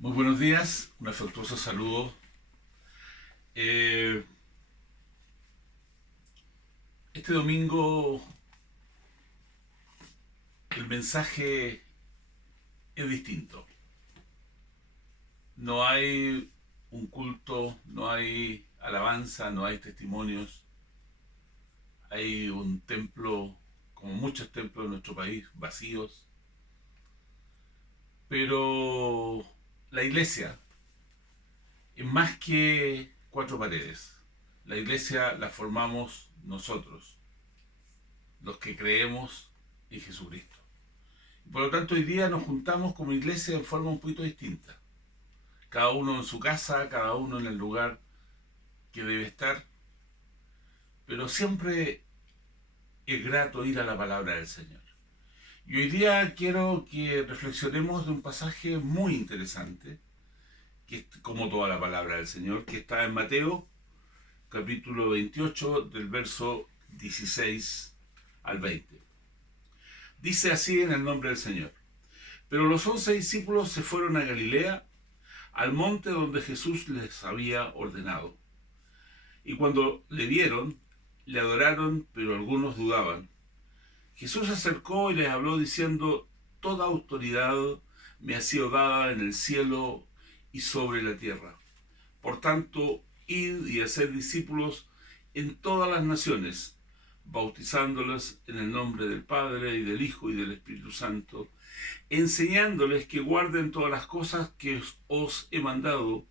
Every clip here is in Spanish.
Muy buenos días, un afectuoso saludo. Eh, este domingo el mensaje es distinto. No hay un culto, no hay alabanza, no hay testimonios. Hay un templo, como muchos templos en nuestro país, vacíos. Pero la iglesia es más que cuatro paredes. La iglesia la formamos nosotros, los que creemos en Jesucristo. Por lo tanto, hoy día nos juntamos como iglesia en forma un poquito distinta. Cada uno en su casa, cada uno en el lugar que debe estar, pero siempre es grato ir a la palabra del Señor. Y hoy día quiero que reflexionemos de un pasaje muy interesante, que es como toda la palabra del Señor, que está en Mateo, capítulo 28, del verso 16 al 20. Dice así en el nombre del Señor. Pero los 11 discípulos se fueron a Galilea, al monte donde Jesús les había ordenado. Y cuando le vieron, le adoraron, pero algunos dudaban. Jesús se acercó y les habló diciendo: Toda autoridad me ha sido dada en el cielo y sobre la tierra. Por tanto, id y haced discípulos en todas las naciones, bautizándolos en el nombre del Padre y del Hijo y del Espíritu Santo, enseñándoles que guarden todas las cosas que os he mandado,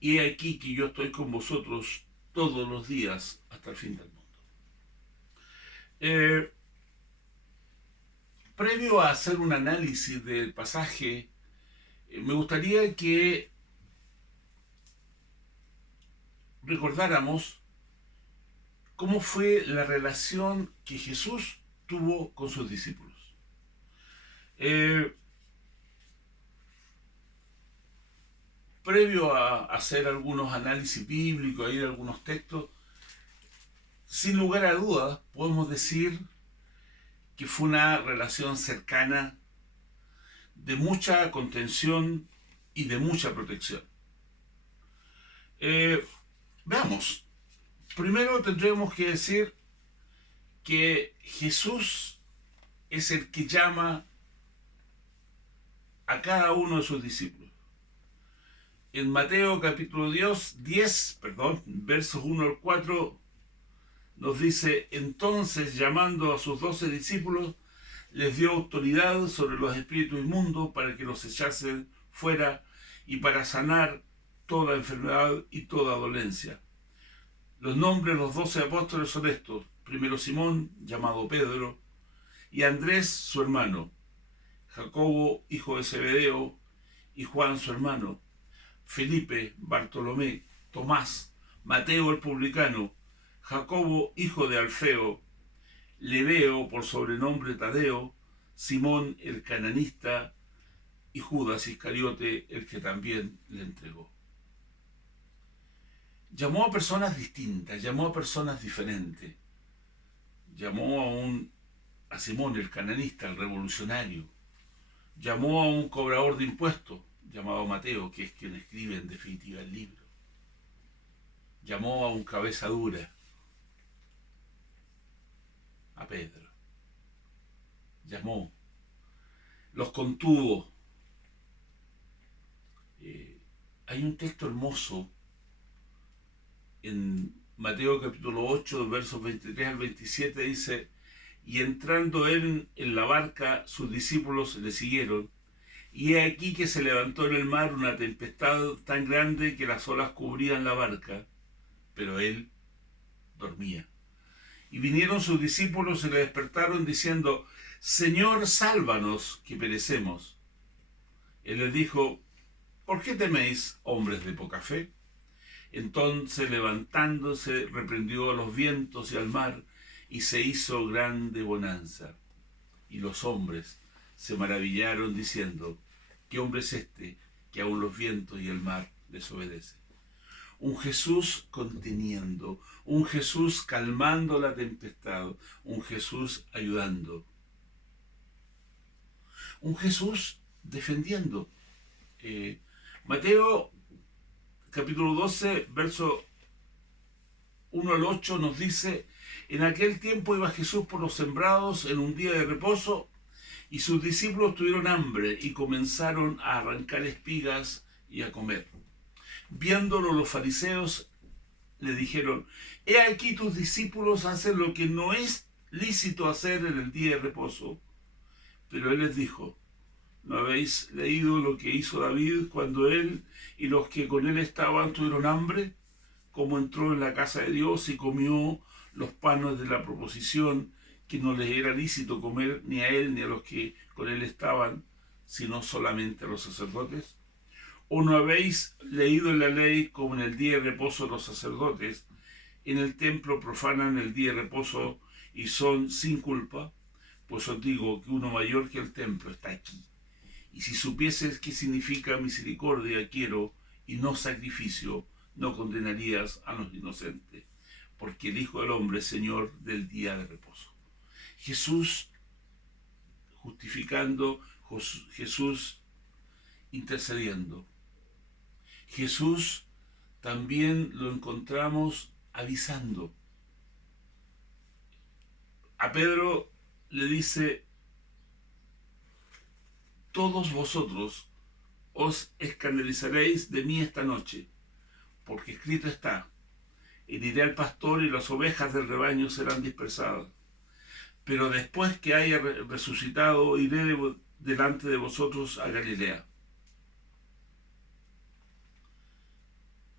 y he aquí que yo estoy con vosotros todos los días hasta el fin del mundo. Eh, Previo a hacer un análisis del pasaje, me gustaría que recordáramos cómo fue la relación que Jesús tuvo con sus discípulos. Eh, Previo a hacer algunos análisis bíblicos, a ir a algunos textos, sin lugar a dudas podemos decir que fue una relación cercana, de mucha contención y de mucha protección. Eh, Veamos, primero tendremos que decir que Jesús es el que llama a cada uno de sus discípulos. En Mateo capítulo 10, versos 1 al 4, nos dice: entonces, llamando a sus 12 discípulos, les dio autoridad sobre los espíritus inmundos para que los echasen fuera y para sanar toda enfermedad y toda dolencia. Los nombres de los 12 apóstoles son estos: primero Simón, llamado Pedro, y Andrés, su hermano, Jacobo, hijo de Zebedeo, y Juan, su hermano, Felipe, Bartolomé, Tomás, Mateo el publicano, Jacobo, hijo de Alfeo, Lebeo, por sobrenombre Tadeo, Simón el cananista, y Judas Iscariote, el que también le entregó. Llamó a personas distintas, llamó a personas diferentes. Llamó a Simón el cananista, el revolucionario. Llamó a un cobrador de impuestos, llamado Mateo, que es quien escribe en definitiva el libro. Llamó a un cabeza dura, a Pedro. Llamó, los contuvo. Hay un texto hermoso en Mateo capítulo 8, versos 23 al 27, dice: y entrando él en la barca, sus discípulos le siguieron. Y he aquí que se levantó en el mar una tempestad tan grande que las olas cubrían la barca, pero él dormía. Y vinieron sus discípulos y le despertaron diciendo: Señor, sálvanos, que perecemos. Él les dijo: ¿por qué teméis, hombres de poca fe? Entonces, levantándose, reprendió a los vientos y al mar, y se hizo grande bonanza. Y los hombres se maravillaron diciendo: ¿qué hombre es este que aun los vientos y el mar les obedecen? Un Jesús conteniendo, un Jesús calmando la tempestad, un Jesús ayudando, un Jesús defendiendo. Mateo capítulo 12, verso 1 al 8 nos dice: en aquel tiempo iba Jesús por los sembrados en un día de reposo, y sus discípulos tuvieron hambre y comenzaron a arrancar espigas y a comer. Viéndolo los fariseos le dijeron: he aquí tus discípulos hacen lo que no es lícito hacer en el día de reposo. Pero él les dijo: ¿no habéis leído lo que hizo David cuando él y los que con él estaban tuvieron hambre? Cómo entró en la casa de Dios y comió los panes de la proposición, que no les era lícito comer ni a él ni a los que con él estaban, sino solamente a los sacerdotes. ¿O no habéis leído en la ley como en el día de reposo los sacerdotes en el templo profanan el día de reposo y son sin culpa? Pues os digo que uno mayor que el templo está aquí. Y si supieses qué significa misericordia quiero y no sacrificio, no condenarías a los inocentes, porque el Hijo del Hombre es Señor del día de reposo. Jesús justificando, Jesús intercediendo. Jesús también lo encontramos avisando. A Pedro le dice: todos vosotros os escandalizaréis de mí esta noche, porque escrito está: heriré al pastor y las ovejas del rebaño serán dispersadas. Pero después que haya resucitado, iré delante de vosotros a Galilea.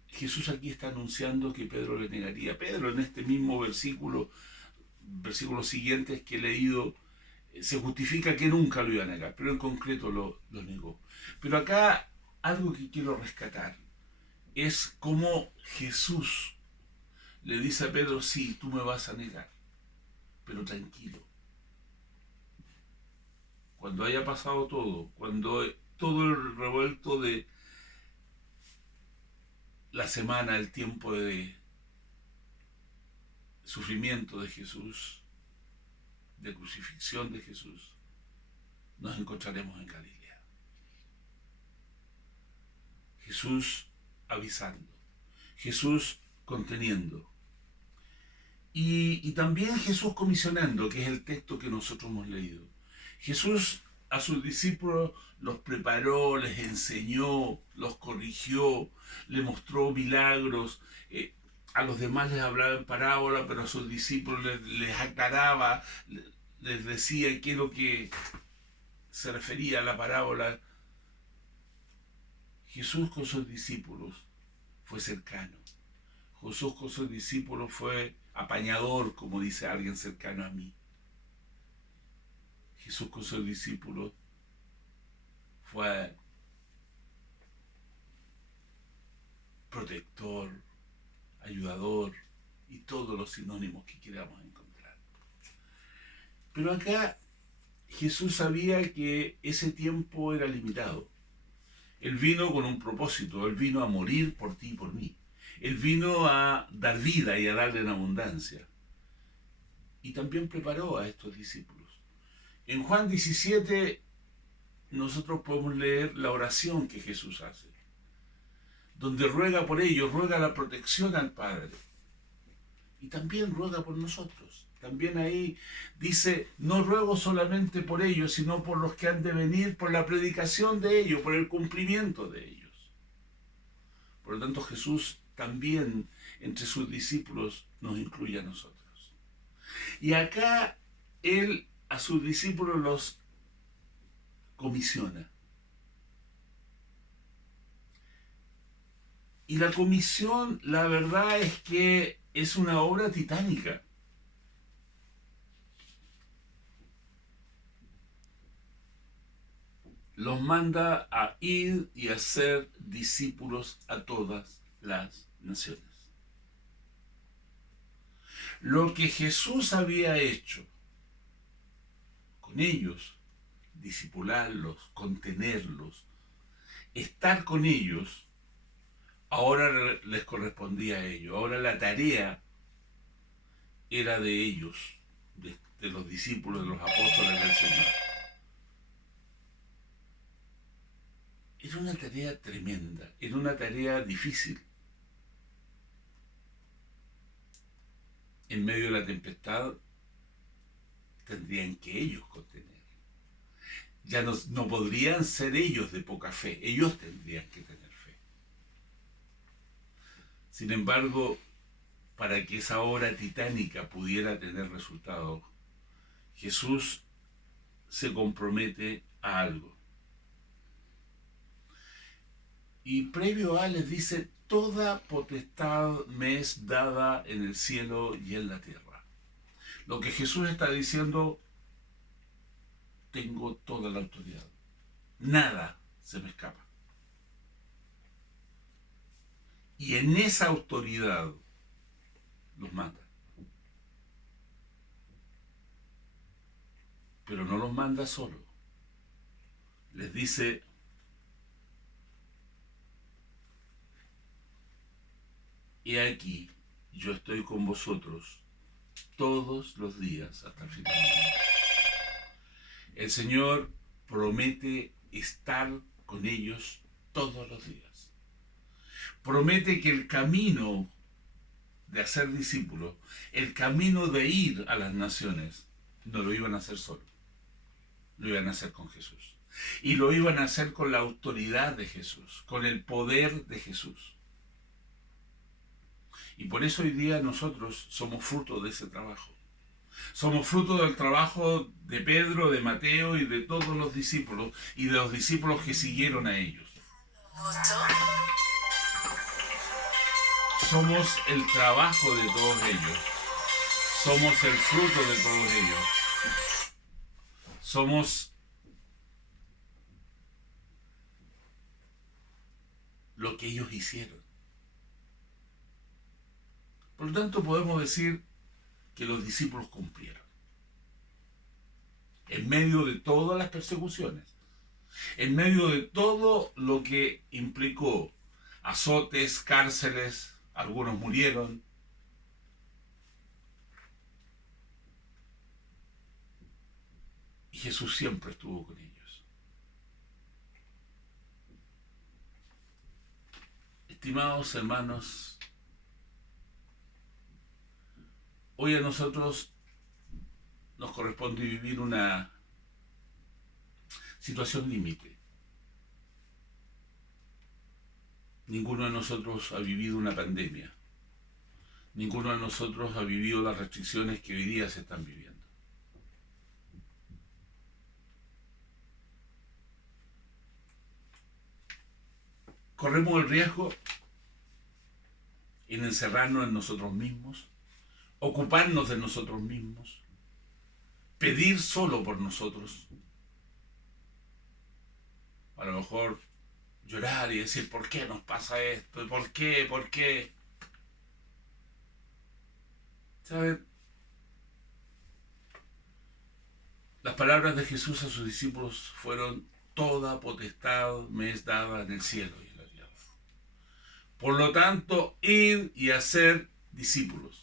Jesús aquí está anunciando que Pedro le negaría. Pedro, en este mismo versículos siguientes que he leído, se justifica que nunca lo iba a negar, pero en concreto lo negó. Pero acá algo que quiero rescatar es cómo Jesús le dice a Pedro: sí, tú me vas a negar, pero tranquilo. Cuando haya pasado todo, cuando todo el revuelto de la semana, el tiempo de sufrimiento de Jesús, de crucifixión de Jesús, nos encontraremos en Galilea. Jesús avisando, Jesús conteniendo, y también Jesús comisionando, que es el texto que nosotros hemos leído. Jesús a sus discípulos los preparó, les enseñó, los corrigió, les mostró milagros. A los demás les hablaba en parábola, pero a sus discípulos les aclaraba, les decía qué es lo que se refería a la parábola. Jesús con sus discípulos fue cercano. Jesús con sus discípulos fue apañador, como dice alguien cercano a mí. Jesús con sus discípulos fue protector, ayudador y todos los sinónimos que queramos encontrar. Pero acá Jesús sabía que ese tiempo era limitado. Él vino con un propósito, Él vino a morir por ti y por mí. Él vino a dar vida y a darle en abundancia. Y también preparó a estos discípulos. En Juan 17 nosotros podemos leer la oración que Jesús hace, donde ruega por ellos, ruega la protección al Padre. Y también ruega por nosotros. También ahí dice: no ruego solamente por ellos, sino por los que han de venir, por la predicación de ellos, por el cumplimiento de ellos. Por lo tanto, Jesús también entre sus discípulos nos incluye a nosotros. Y acá Él a sus discípulos los comisiona. Y la comisión, la verdad es que es una obra titánica. Los manda a ir y a ser discípulos a todas las naciones. Lo que Jesús había hecho con ellos, discipularlos, contenerlos, estar con ellos, ahora les correspondía a ellos. Ahora la tarea era de ellos, de los discípulos, de los apóstoles del Señor. Era una tarea tremenda, era una tarea difícil. En medio de la tempestad tendrían que ellos contener. Ya no podrían ser ellos de poca fe, ellos tendrían que tener fe. Sin embargo, para que esa obra titánica pudiera tener resultados, Jesús se compromete a algo. Y previo a les dice, toda potestad me es dada en el cielo y en la tierra. Lo que Jesús está diciendo, tengo toda la autoridad. Nada se me escapa. Y en esa autoridad los manda. Pero no los manda solo. Les dice, he aquí, yo estoy con vosotros todos los días hasta el final. El Señor promete estar con ellos todos los días. Promete que el camino de hacer discípulos, el camino de ir a las naciones, no lo iban a hacer solo. Lo iban a hacer con Jesús. Y lo iban a hacer con la autoridad de Jesús, con el poder de Jesús. Y por eso hoy día nosotros somos fruto de ese trabajo. Somos fruto del trabajo de Pedro, de Mateo y de todos los discípulos y de los discípulos que siguieron a ellos. Somos el trabajo de todos ellos. Somos el fruto de todos ellos. Somos lo que ellos hicieron. Por lo tanto, podemos decir que los discípulos cumplieron. En medio de todas las persecuciones, en medio de todo lo que implicó azotes, cárceles, algunos murieron. Y Jesús siempre estuvo con ellos. Estimados hermanos, hoy a nosotros nos corresponde vivir una situación límite. Ninguno de nosotros ha vivido una pandemia. Ninguno de nosotros ha vivido las restricciones que hoy día se están viviendo. Corremos el riesgo en encerrarnos en nosotros mismos, ocuparnos de nosotros mismos, pedir solo por nosotros. A lo mejor llorar y decir, ¿por qué nos pasa esto? ¿Por qué? ¿Por qué? ¿Saben? Las palabras de Jesús a sus discípulos fueron, toda potestad me es dada en el cielo y en la tierra. Por lo tanto, ir y hacer discípulos.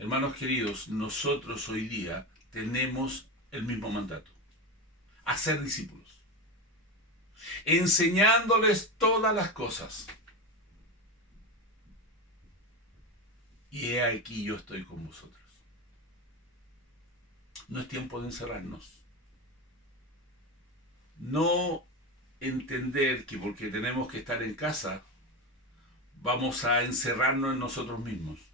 Hermanos queridos, nosotros hoy día tenemos el mismo mandato. Hacer discípulos. Enseñándoles todas las cosas. Y he aquí yo estoy con vosotros. No es tiempo de encerrarnos. No entender que porque tenemos que estar en casa, vamos a encerrarnos en nosotros mismos.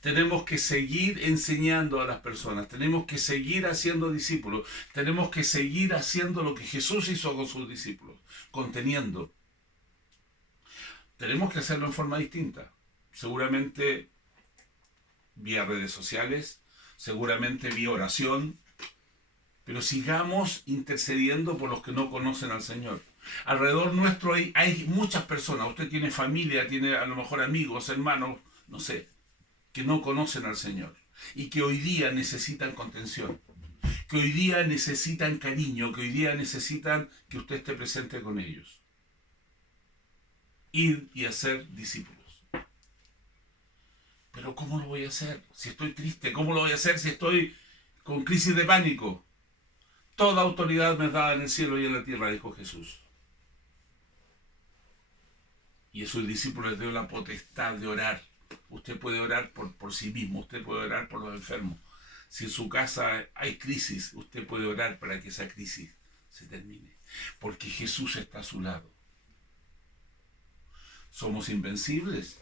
Tenemos que seguir enseñando a las personas, tenemos que seguir haciendo discípulos, tenemos que seguir haciendo lo que Jesús hizo con sus discípulos, conteniendo. Tenemos que hacerlo en forma distinta, seguramente vía redes sociales, seguramente vía oración, pero sigamos intercediendo por los que no conocen al Señor. Alrededor nuestro hay muchas personas, usted tiene familia, tiene a lo mejor amigos, hermanos, no sé, que no conocen al Señor y que hoy día necesitan contención, que hoy día necesitan cariño, que hoy día necesitan que usted esté presente con ellos. Ir y hacer discípulos. Pero ¿cómo lo voy a hacer si estoy triste? ¿Cómo lo voy a hacer si estoy con crisis de pánico? Toda autoridad me es dada en el cielo y en la tierra, dijo Jesús. Y a sus discípulos les dio la potestad de orar. Usted puede orar por sí mismo, usted puede orar por los enfermos. Si en su casa hay crisis, usted puede orar para que esa crisis se termine. Porque Jesús está a su lado. ¿Somos invencibles?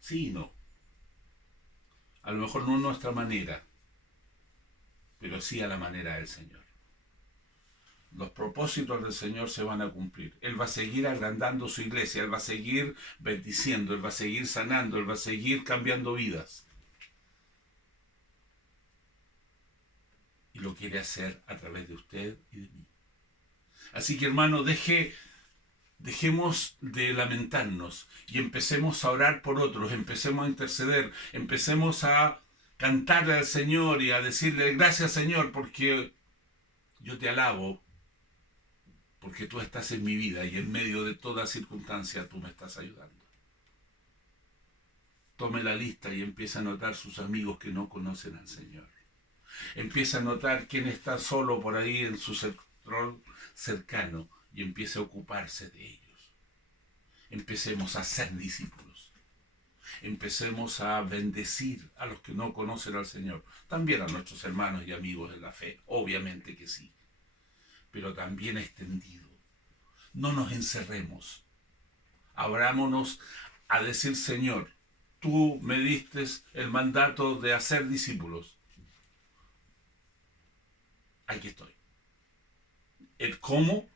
Sí y no. A lo mejor no a nuestra manera, pero sí a la manera del Señor. Los propósitos del Señor se van a cumplir. Él va a seguir agrandando su iglesia, Él va a seguir bendiciendo, Él va a seguir sanando, Él va a seguir cambiando vidas. Y lo quiere hacer a través de usted y de mí. Así que, hermano, dejemos de lamentarnos y empecemos a orar por otros, empecemos a interceder, empecemos a cantarle al Señor y a decirle gracias, Señor, porque yo te alabo, porque tú estás en mi vida y en medio de toda circunstancia tú me estás ayudando. Tome la lista y empiece a notar sus amigos que no conocen al Señor. Empiece a notar quién está solo por ahí en su sector cercano y empiece a ocuparse de ellos. Empecemos a ser discípulos. Empecemos a bendecir a los que no conocen al Señor. También a nuestros hermanos y amigos en la fe, obviamente que sí. Pero también extendido. No nos encerremos. Abrámonos a decir, Señor, tú me diste el mandato de hacer discípulos. Aquí estoy. El cómo,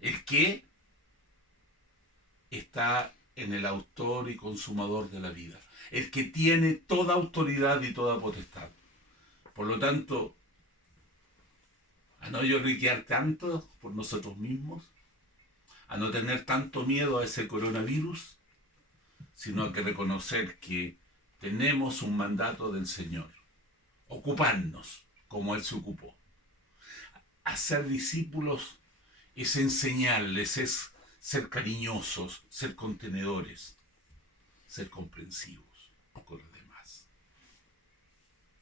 el qué, está en el autor y consumador de la vida. El que tiene toda autoridad y toda potestad. Por lo tanto, a no lloriquear tanto por nosotros mismos, a no tener tanto miedo a ese coronavirus, sino a que reconocer que tenemos un mandato del Señor. Ocuparnos como Él se ocupó. Hacer discípulos es enseñarles, es ser cariñosos, ser contenedores, ser comprensivos con los demás.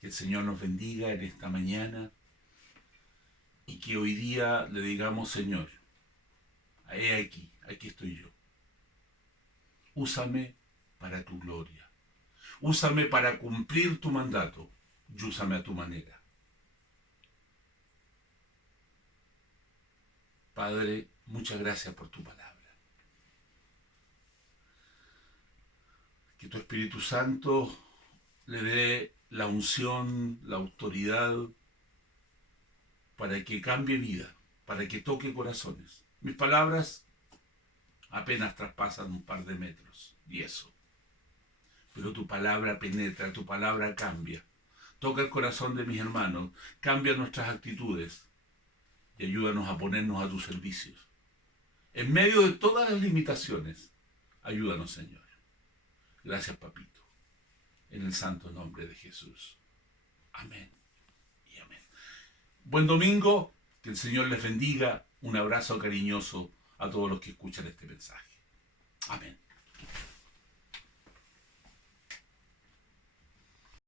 Que el Señor nos bendiga en esta mañana y que hoy día le digamos, Señor, he aquí estoy yo. Úsame para tu gloria. Úsame para cumplir tu mandato y úsame a tu manera. Padre, muchas gracias por tu palabra. Que tu Espíritu Santo le dé la unción, la autoridad para que cambie vida, para que toque corazones. Mis palabras apenas traspasan un par de metros, y eso. Pero tu palabra penetra, tu palabra cambia. Toca el corazón de mis hermanos, cambia nuestras actitudes y ayúdanos a ponernos a tus servicios. En medio de todas las limitaciones, ayúdanos, Señor. Gracias, Papito. En el santo nombre de Jesús. Amén y amén. Buen domingo, que el Señor les bendiga. Un abrazo cariñoso a todos los que escuchan este mensaje. Amén.